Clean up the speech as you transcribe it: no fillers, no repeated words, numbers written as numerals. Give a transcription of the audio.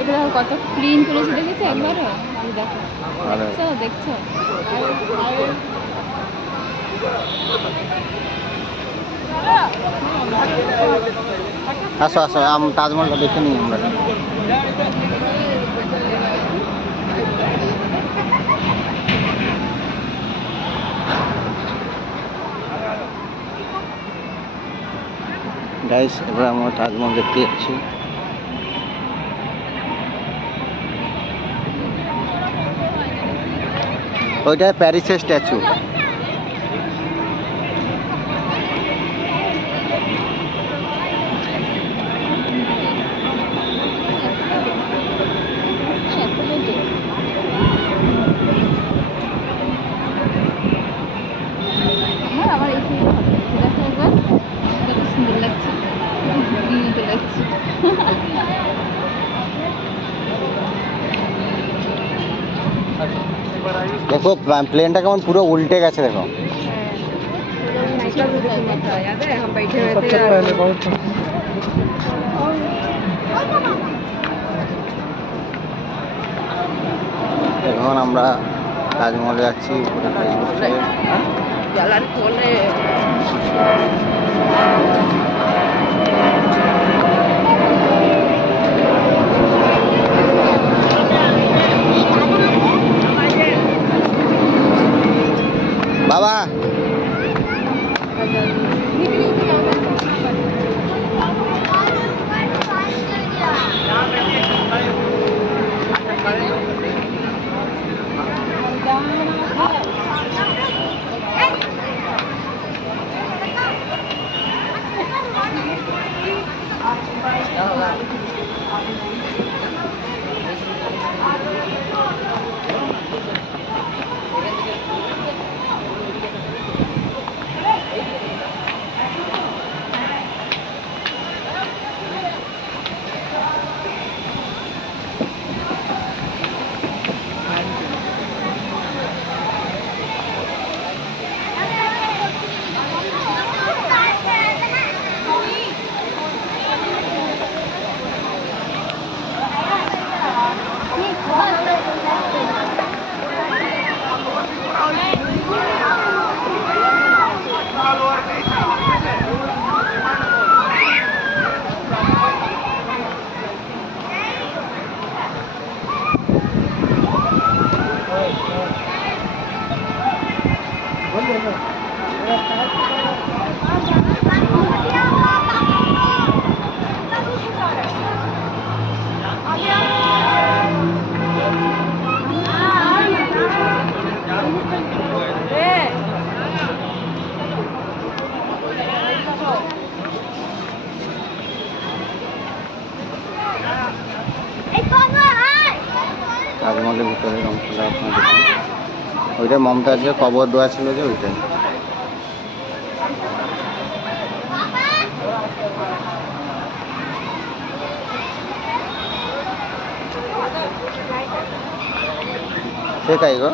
এটা দেখো কত ক্লিন করেছে, দেখেছো একবারও? দেখো, দেখছো? আসো আসো, তাজমহলটা দেখে নিই আমরা। গাইস, এবার আমরা তাজমহল দেখতে যাচ্ছি। ওইটা প্যারিসের স্ট্যাচু। আমার এই দেখো একবার, কত সুন্দর লাগছে, লাগছে। দেখো প্লেনটা কেমন পুরো উল্টে গেছে, দেখো। এখন আমরা তাজমহলে যাচ্ছি। বাবা, তাজমহলের ভিতরের অংশটা আপনার দেখুন। ওইটা মমতাজের কবর দেওয়া ছিল, যে ওইটাই। সেটাই গো।